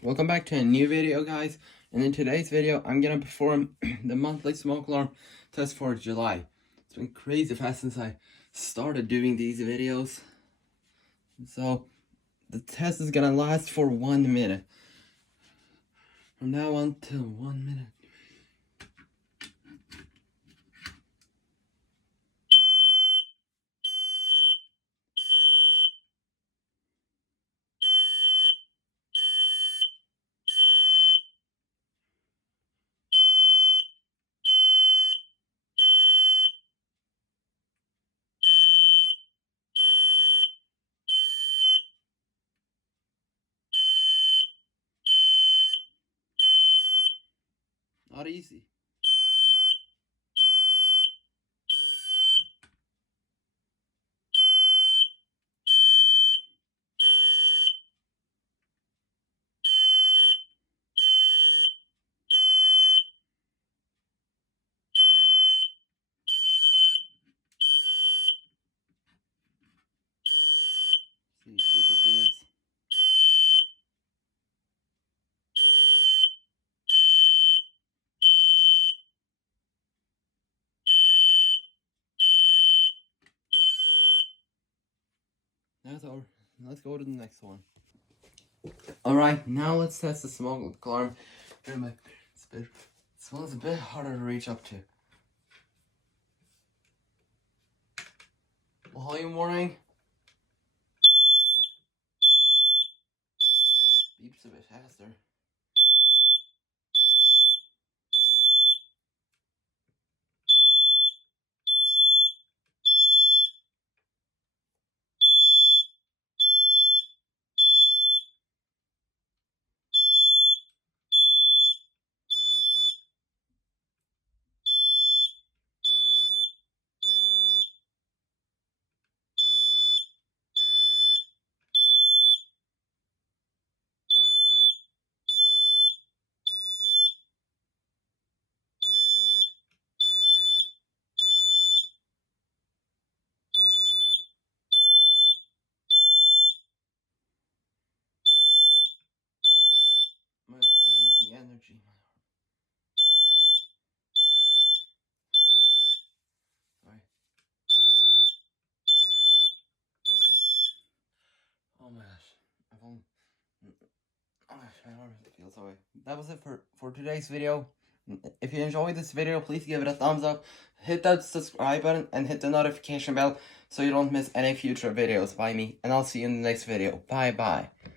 Welcome back to a new video, guys. And in today's video, I'm gonna perform the monthly smoke alarm test for July. It's been crazy fast since I started doing these videos. So the test is gonna last for 1 minute. From now on till 1 minute. Not easy. See something else. That's over. Let's go to the next one. Alright, now let's test the smoke alarm. This one's a bit harder to reach up to. Volume warning. Beeps a bit faster. I'm losing energy. Sorry. Oh my gosh. I've only... Oh my gosh, my arm feels away. That was it for today's video. If you enjoyed this video, please give it a thumbs up. Hit that subscribe button and hit the notification bell so you don't miss any future videos by me. And I'll see you in the next video. Bye bye.